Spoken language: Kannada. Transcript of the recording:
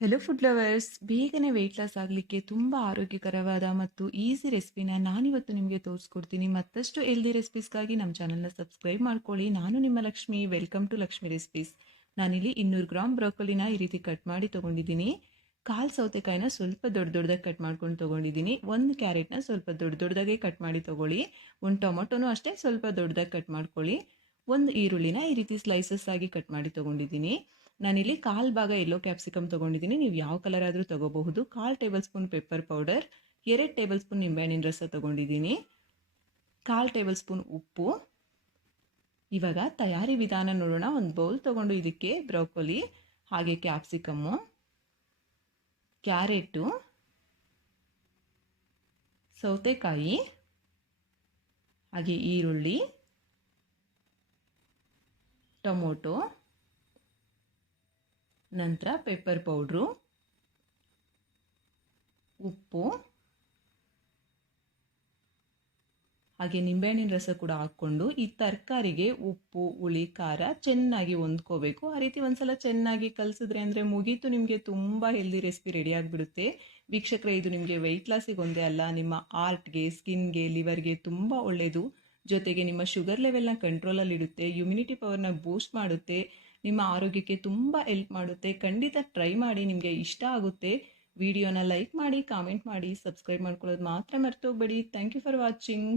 ಹೆಲೋ ಫುಡ್ ಲವರ್ಸ್, ಬೇಗನೆ ವೆಯ್ಟ್ ಲಾಸ್ ಆಗಲಿಕ್ಕೆ ತುಂಬ ಆರೋಗ್ಯಕರವಾದ ಮತ್ತು ಈಸಿ ರೆಸಿಪಿನ ನಾನಿವತ್ತು ನಿಮಗೆ ತೋರಿಸ್ಕೊಡ್ತೀನಿ. ಮತ್ತಷ್ಟು ಹೆಲ್ದಿ ರೆಸಿಪೀಸ್ಗಾಗಿ ನಮ್ಮ ಚಾನಲ್ನ ಸಬ್ಸ್ಕ್ರೈಬ್ ಮಾಡ್ಕೊಳ್ಳಿ. ನಾನು ನಿಮ್ಮ Lakshmi. Welcome to Lakshmi recipes. ನಾನಿಲ್ಲಿ 200 ಗ್ರಾಮ್ ಬ್ರೋಕೊಲಿನ ಈ ರೀತಿ ಕಟ್ ಮಾಡಿ ತೊಗೊಂಡಿದ್ದೀನಿ. ಕಾಲು ಸೌತೆಕಾಯಿನ ಸ್ವಲ್ಪ ದೊಡ್ಡದಾಗಿ ಕಟ್ ಮಾಡ್ಕೊಂಡು ತೊಗೊಂಡಿದ್ದೀನಿ. ಒಂದು ಕ್ಯಾರೆಟ್ನ ಸ್ವಲ್ಪ ದೊಡ್ಡದಾಗೆ ಕಟ್ ಮಾಡಿ ತೊಗೊಳ್ಳಿ. ಒಂದು ಟೊಮೊಟೊನೂ ಅಷ್ಟೇ ಸ್ವಲ್ಪ ದೊಡ್ಡದಾಗಿ ಕಟ್ ಮಾಡ್ಕೊಳ್ಳಿ. ಒಂದು ಈರುಳ್ಳಿನ ಈ ರೀತಿ ಸ್ಲೈಸಸ್ ಆಗಿ ಕಟ್ ಮಾಡಿ ತೊಗೊಂಡಿದ್ದೀನಿ. ನಾನಿಲ್ಲಿ ಕಾಲು ಭಾಗ ಯೆಲ್ಲೋ ಕ್ಯಾಪ್ಸಿಕಮ್ ತೊಗೊಂಡಿದ್ದೀನಿ. ನೀವು ಯಾವ ಕಲರ್ ಆದರೂ ತೊಗೋಬಹುದು. 1/4 table spoon pepper powder, 2 table spoon ನಿಂಬೆಹಣ್ಣಿನ ರಸ ತೊಗೊಂಡಿದ್ದೀನಿ, 1/4 ಟೇಬಲ್ ಸ್ಪೂನ್ ಉಪ್ಪು. ಇವಾಗ ತಯಾರಿ ವಿಧಾನ ನೋಡೋಣ. ಒಂದು ಬೌಲ್ ತೊಗೊಂಡು ಇದಕ್ಕೆ ಬ್ರೋಕೊಲಿ, ಹಾಗೆ ಕ್ಯಾಪ್ಸಿಕಮ್ಮು, ಕ್ಯಾರೆಟು, ಸೌತೆಕಾಯಿ, ಹಾಗೆ ಈರುಳ್ಳಿ, ಟೊಮೊಟೊ, ನಂತರ ಪೆಪ್ಪರ್ ಪೌಡ್ರು, ಉಪ್ಪು, ಹಾಗೆ ನಿಂಬೆಹಣ್ಣಿನ ರಸ ಕೂಡ ಹಾಕ್ಕೊಂಡು ಈ ತರಕಾರಿಗೆ ಉಪ್ಪು, ಹುಳಿ, ಖಾರ ಚೆನ್ನಾಗಿ ಹೊಂದ್ಕೋಬೇಕು. ಆ ರೀತಿ ಒಂದ್ಸಲ ಚೆನ್ನಾಗಿ ಕಲಿಸಿದ್ರೆ ಅಂದರೆ ಮುಗೀತು, ನಿಮಗೆ ತುಂಬ ಹೆಲ್ದಿ ರೆಸಿಪಿ ರೆಡಿ ಆಗಿಬಿಡುತ್ತೆ. ವೀಕ್ಷಕರೇ, ಇದು ನಿಮಗೆ ವೆಯ್ಟ್ ಲಾಸಿಗೆ ಒಂದೇ ಅಲ್ಲ, ನಿಮ್ಮ ಹಾರ್ಟ್ಗೆ, ಸ್ಕಿನ್ಗೆ, ಲಿವರ್ಗೆ ತುಂಬ ಒಳ್ಳೆಯದು. ಜೊತೆಗೆ ನಿಮ್ಮ ಶುಗರ್ ಲೆವೆಲ್ನ ಕಂಟ್ರೋಲಲ್ಲಿಡುತ್ತೆ, ಇಮ್ಯುನಿಟಿ ಪವರ್ನ ಬೂಸ್ಟ್ ಮಾಡುತ್ತೆ, ನಿಮ್ಮ ಆರೋಗ್ಯಕ್ಕೆ ತುಂಬ ಹೆಲ್ಪ್ ಮಾಡುತ್ತೆ. ಖಂಡಿತ ಟ್ರೈ ಮಾಡಿ, ನಿಮಗೆ ಇಷ್ಟ ಆಗುತ್ತೆ. ವಿಡಿಯೋನ ಲೈಕ್ ಮಾಡಿ, ಕಾಮೆಂಟ್ ಮಾಡಿ, ಸಬ್ಸ್ಕ್ರೈಬ್ ಮಾಡ್ಕೊಳ್ಳೋದು ಮಾತ್ರ ಮರ್ತೋಗ್ಬೇಡಿ. Thank you for watching.